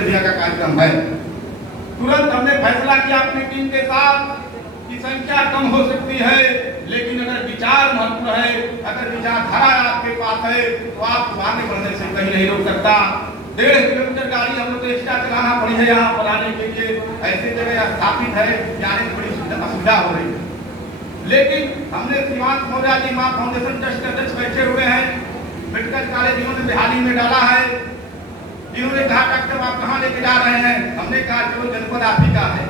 दिया का कार्यक्रम है। तुरंत हमने फैसला किया अपनी टीम के साथ कि संख्या कम हो सकती है, लेकिन अगर विचार महत्व है, अगर विचारधारा आपके पास है तो आप आगे बढ़ने से कहीं नहीं रोक सकता। 1.5 किलोमीटर गाड़ी हम लोग को एक्स्ट्रा चलाना पड़ी है यहाँ पर आने के लिए, ऐसे जगह स्थापित है जाने में बड़ी असुविधा हो रही है। लेकिन हमने श्रीमान मौर्य जी मां फाउंडेशन ट्रस्ट के अध्यक्ष बैठे हुए हैं, मेडिकल कॉलेज जिन्होंने बिहारी में डाला है, जिन्होंने कहा डॉक्टर आप कहाँ लेके जा रहे हैं, हमने कहा चलो जनपद आप ही का है,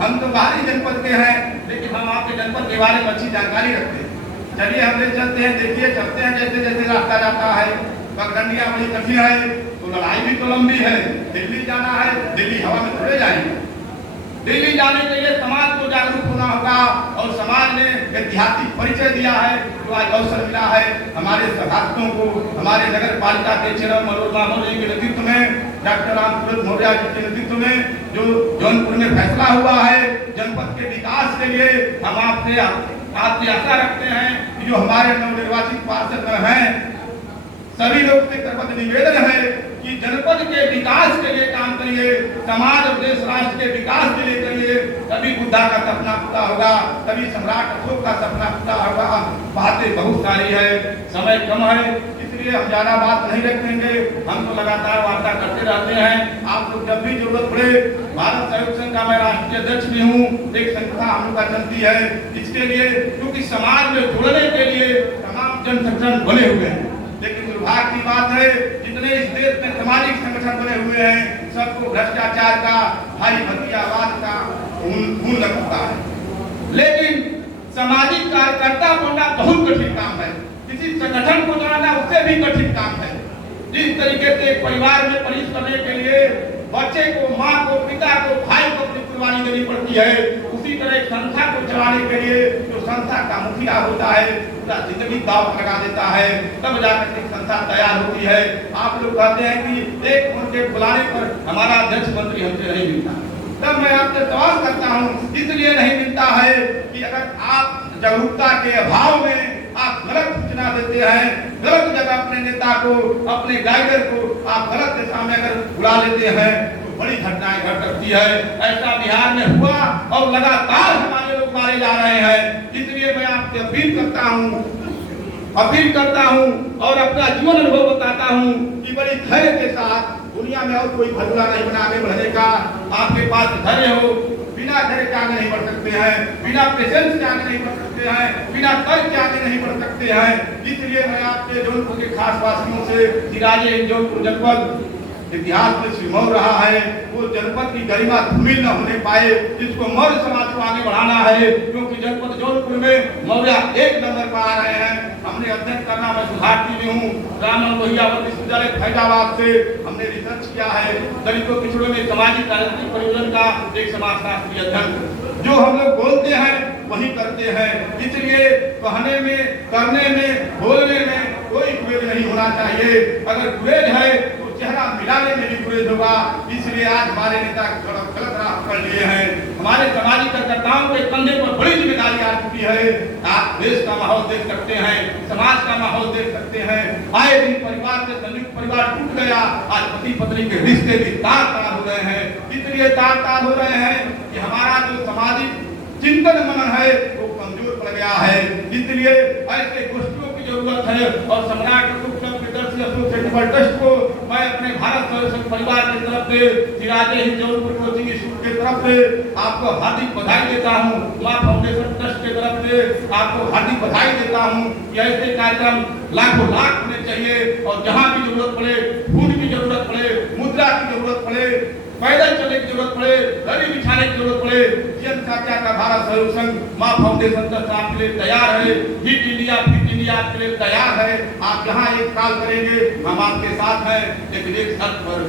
हम तो बाहरी जनपद के हैं, लेकिन हम आपके जनपद के बारे में अच्छी जानकारी रखते हैं, चलिए हमने चलते हैं, देखिए चलते हैं, जैसे जैसे रास्ता जाता है पगडंडियां बड़ी कठिन है, तो लड़ाई भी तो लंबी है। दिल्ली जाना है, दिल्ली हवा में थोड़े जाएंगे, दिल्ली जाने के लिए समाज को जागरूक होना होगा, और समाज ने ऐतिहासिक परिचय दिया है, जो आज अवसर मिला है हमारे सभासदों को, हमारे नगर पालिका के चेयरमैन मनोरमा मौर्य के नेतृत्व में, डॉक्टर रामसूरत मौर्य जी के नेतृत्व में जो जौनपुर में फैसला हुआ है जनपद के विकास के लिए, हम आपसे आशा रखते हैं कि जो हमारे नवनिर्वाचित पार्षद हैं सभी लोग से करबद्ध निवेदन है कि जनपद के विकास के लिए काम करिए, समाज और देश राष्ट्र के विकास के लिए करिए, तभी बुद्धा का सपना पूरा होगा, तभी सम्राट अशोक का सपना पूरा होगा। बातें बहुत सारी है, समय कम है, इसलिए हम ज्यादा बात नहीं रखेंगे, हम तो लगातार वार्ता करते रहते हैं। आप लोग जब भी जरूरत पड़े, भारत सहयोग संघ का मैं राष्ट्रीय अध्यक्ष भी हूँ, एक संस्था हम लोग का चलती है इसके लिए, क्योंकि समाज में जुड़ने के लिए तमाम जन संगठन बने हुए हैं, लेकिन दुर्भाग्य की बात है जितने इस देश में सामाजिक संगठन बने हुए हैं सबको भ्रष्टाचार का, भाई भतीजावाद का खून लगता है। लेकिन सामाजिक कार्यकर्ता बनना बहुत कठिन काम है, किसी संगठन को चलाना उससे भी कठिन काम है। जिस तरीके से एक परिवार में परिश्रम करने के लिए बच्चे को, माँ को, पिता को, भाई को अपनी कुर्बानी देनी पड़ती है, उसी तरह एक संस्था को चलाने के लिए जो संस्था का मुखिया होता है पूरा जिंदगी दांव पर लगा देता है, तब जाकर एक संस्था तैयार होती है। आप लोग कहते हैं कि एक उनके बुलाने पर हमारा अध्यक्ष मंत्री हमसे नहीं मिलता, तब मैं आपसे सवाल करता हूँ, इसलिए नहीं मिलता है कि अगर आप जागरूकता के अभाव में आप गलत सूचना देते हैं, गलत जगह अपने नेता को, अपने गाइडर को आप गलत दिशा में अगर बुला लेते हैं तो बड़ी घटनाएं घट सकती है। ऐसा बिहार में हुआ और लगातार हमारे लोग मारे जा रहे हैं। इसलिए मैं आपसे अपील करता हूं और अपना जीवन अनुभव बताता हूं कि बड़ी धैर्य के साथ, दुनिया में और कोई फैसला नहीं बना आगे बढ़ने का, आपके पास धैर्य हो, बिना धैर्य के आगे नहीं बढ़ सकते हैं, बिना पेशेंस के आगे नहीं बढ़ सकते हैं, बिना तर्क के आगे नहीं बढ़ सकते हैं। इसलिए मैं आपके जौनपुर के खास वासियों से, जिराजे जौनपुर जनपद इतिहास में सिमर रहा है, वो जनपद की गरिमा धूमिल न होने पाए, जिसको मौर्य समाज को आगे बढ़ाना है, क्योंकि जनपद जौनपुर में मौर्य 1 नंबर पर आ रहे हैं। हमने अध्ययन करना, मैं सुधारती भी हूँ, ब्राह्मण लोहियावती विश्वविद्यालय फैजाबाद से हमने रिसर्च किया है, दलितों पिछड़ों में सामाजिक राजनीतिक परिवर्तन का एक समाजशास्त्रीय अध्ययन। जो हम लोग बोलते हैं वही करते हैं, इसलिए कहने में, करने में, बोलने में कोई गुरेज नहीं होना चाहिए। अगर गुरेज है चेहरा मिलाने में भी गुरेज होगा। इसलिए आज हमारे नेता गलत राह पकड़ लिए हैं, हमारे सामाजिक कार्यकर्ताओं के कंधे पर बड़ी जिम्मेदारी आ चुकी है। आप देश का माहौल देख सकते हैं, समाज का माहौल देख सकते हैं, आए दिन परिवार से संयुक्त परिवार टूट गया, आज पति पत्नी के रिश्ते भी तार-तार हो रहे हैं। इसलिए तार-तार हो रहे हैं कि हमारा जो सामाजिक चिंतन मनन है वो कमजोर पड़ गया है। इसलिए ऐसे गोष्ठियों की जरूरत है, और सम्राट अशोक ट्रस्ट को मैं अपने भारत सहयोग परिवार की तरफ से, जिराजे हिंद जौनपुर कोचिंग इंस्टीट्यूट की तरफ से आपको हार्दिक बधाई देता हूँ, मां फाउंडेशन ट्रस्ट की तरफ से आपको हार्दिक बधाई देता हूँ कि ऐसे कार्यक्रम लाखों लाख होने चाहिए, और जहाँ भी जरूरत पड़े, फूड की जरूरत पड़े, मुद्रा की जरूरत पड़े, पैदल चलने की जरूरत पड़े, दरी बिछाने की जरूरत पड़े, जनसंख्या का भारत सहयोग संघ मां फाउंडेशन ट्रस्ट आपके लिए तैयार है। फिट इंडिया आपके लिए तैयार है। आप जहां एक साल करेंगे हम आपके साथ हैं, लेकिन एक शर्त पर।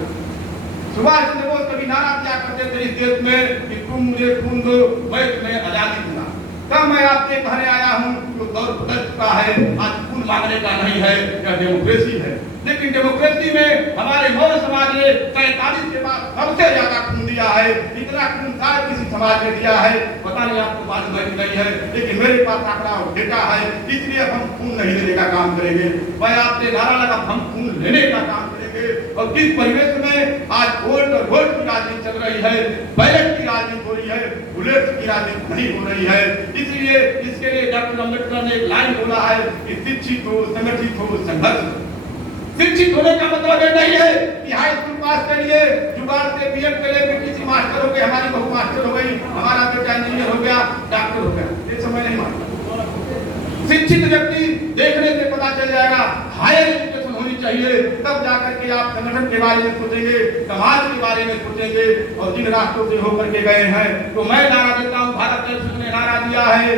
सुभाष चंद्र बोस कभी नारा दिया करते थे इस देश में कि तुम मुझे खून दो मैं तुम्हें आजादी दूंगा। तब मैं आपके कहने आया हूँ तो दौर बदल चुका है, आज खून मांगने का नहीं है, यह डेमोक्रेसी है। लेकिन डेमोक्रेसी में हमारे मौर्य समाज ने 47 के बाद सबसे ज्यादा खून दिया है, इतना खून शायद किसी समाज ने दिया है, पता नहीं आपको मालूम है कि नहीं है, लेकिन मेरे पास आंकड़ा और डेटा है, इसलिए हम खून नहीं देने का काम करेंगे। मैं आपसे नारा लगा हम खून लेने का काम करेंगे। करेंगे। और किस परिवेश में आज वोट और वोट की राजनीति चल रही है, बैलेट की राजनीति हो रही है, बुलेट की राजनीति नहीं हो रही है। इसलिए इसके लिए डॉक्टर अम्बेडकर ने एक लाइन बोला है कि शिक्षित हो, संगठित हो, संघर्ष। शिक्षित होने का मतलब ये नहीं है कि हाई स्कूल पास करिए, जुगाड़ से बीएड कर ले, किसी मास्टर हो गए, हमारी बहू मास्टर हो गई, हमारा बेटा इंजीनियर हो गया, डॉक्टर हो गया, ये समय नहीं मानता। शिक्षित व्यक्ति देखने से पता चल जाएगा, हायर एजुकेशन होनी चाहिए, तब जाकर के आप संगठन के बारे में सोचेंगे, समाज के बारे में सोचेंगे। और जिन रास्तों से होकर के गए हैं, तो मैं नारा देता हूँ, भारत देश ने नारा दिया है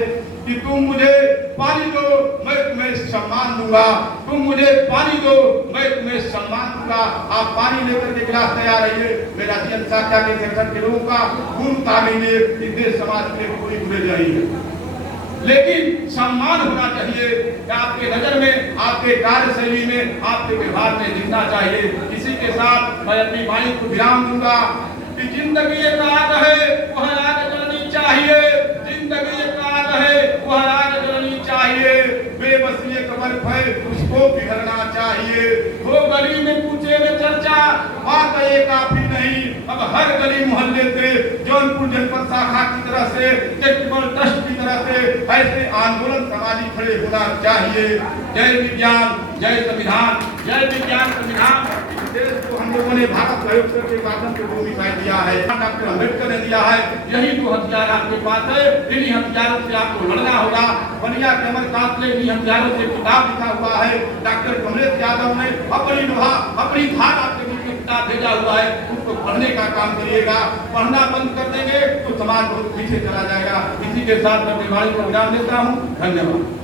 कि तुम मुझे पानी दो, मैं तुम्हें सम्मान दूंगा। तुम मुझे पानी दो, मैं तुम्हें सम्मान दूंगा। आप पानी लेकर के गिलास तैयार रहिए। मेरा जनसंख्या के संगठन के लोगों का खून तामीने इस देश समाज के पूरी खुले जारी है, लेकिन सम्मान होना चाहिए कि आपके नजर में, आपके कार्यशैली में, आपके व्यवहार में दिखना चाहिए। इसी के साथ मैं अपनी वाणी को विराम दूंगा कि जिंदगी एक आग है, वह आग जलनी चाहिए। जिंदगी एक आग है, वह आग जलनी चाहिए। बेबसी एक बर्फ है, उसको पिघलना चाहिए। हो गली में पूछे में चर्चा, बात ये काफी नहीं। अब हर गली मोहल्ले से, जौनपुर जनपद शाखा की तरह से, चैरिटेबल ट्रस्ट की तरह से ऐसे आंदोलन समाजी खड़े होना चाहिए। जय विज्ञान, जय संविधान, जय विज्ञान संविधान। इस देश को हम लोगों ने भारत सहयोग के माध्यम से भूमिका दिया है, डॉक्टर अम्बेडकर ने दिया है। यही तो हथियार आपके पास है, इन्हीं हथियारों से आपको लड़ना होगा। बनिया कमर कातले इन्हीं हथियारों से किताब लिखा हुआ है। डॉक्टर कमलेश यादव ने अपनी लोहा, अपनी धार आपके बीच में किताब भेजा हुआ है, उसको पढ़ने का काम करिएगा। पढ़ना बंद कर देंगे तो समाज बहुत पीछे चला जाएगा। इसी के साथ मैं बीमारी को विराम देता हूँ। धन्यवाद।